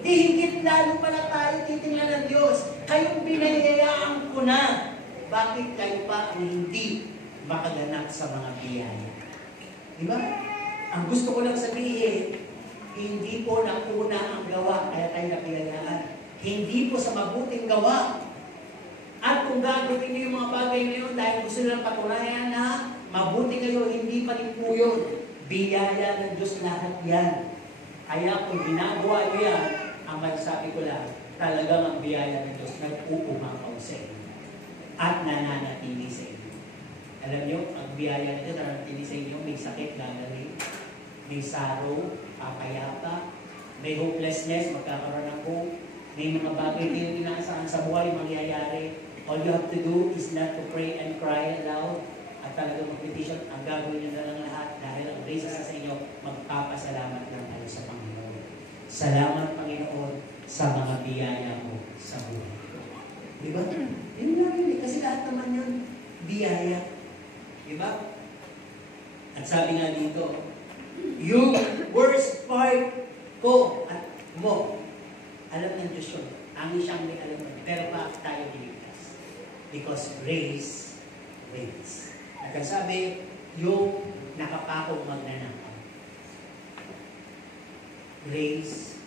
Di higit lalo pala tayo titingnan ng Diyos. Kayong binayayaan ko na. Bakit kayo pa ang hindi makaganap sa mga biyaya? Diba? Ang gusto ko lang sabihin, hindi po nakuna ang gawa, kaya tayo napinayaan. Hindi po sa mabuting gawa. At kung gagawin niyo yung mga bagay na yun, dahil gusto nilang patunayan na mabuti kayo, hindi pa rin po yun. Biyaya ng Diyos lahat yan. Kaya kung ginagawa niyo yan, ang magsabi ko lang, talagang ang biyaya ng Diyos nag-uumapaw sa inyo. At nananatili sa inyo. Alam niyo, ang biyaya nito nananatili sa inyo, may sakit, gagaling. May sorrow, papayapa. May hopelessness, magkakaroon ng hope. May mga bagay din inaasahan sa buhay mangyayari. All you have to do is not to pray and cry aloud. At talagang mag-petition, ang gagawin niyo na lang lahat dahil ang grace sa inyo, magpapasalamat lang kayo sa Panginoon. Salamat, Panginoon, sa mga biyaya mo sa buhay ko. Diba? Yun lang yun. Kasi lahat naman yun, biyaya. Diba? At sabi nga dito, yung worst part ko at mo, alam ng Diyos yun. Ang siyang may alam mo. Pero bakit tayo niligtas? Because grace wins. At ang sabi, yung nakapakong magnanakaw. Grace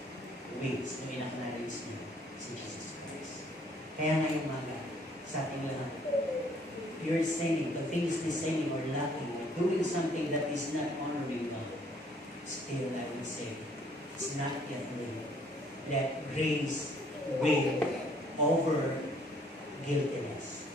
wins. Yung inacknowledge niya si Jesus Christ. Kaya ngayong maga, sa ating lahat, you're sinning, the thing is sinning or lacking, or doing something that is not honoring God. Still, I would say, it's not yet late. Let grace win over guiltiness.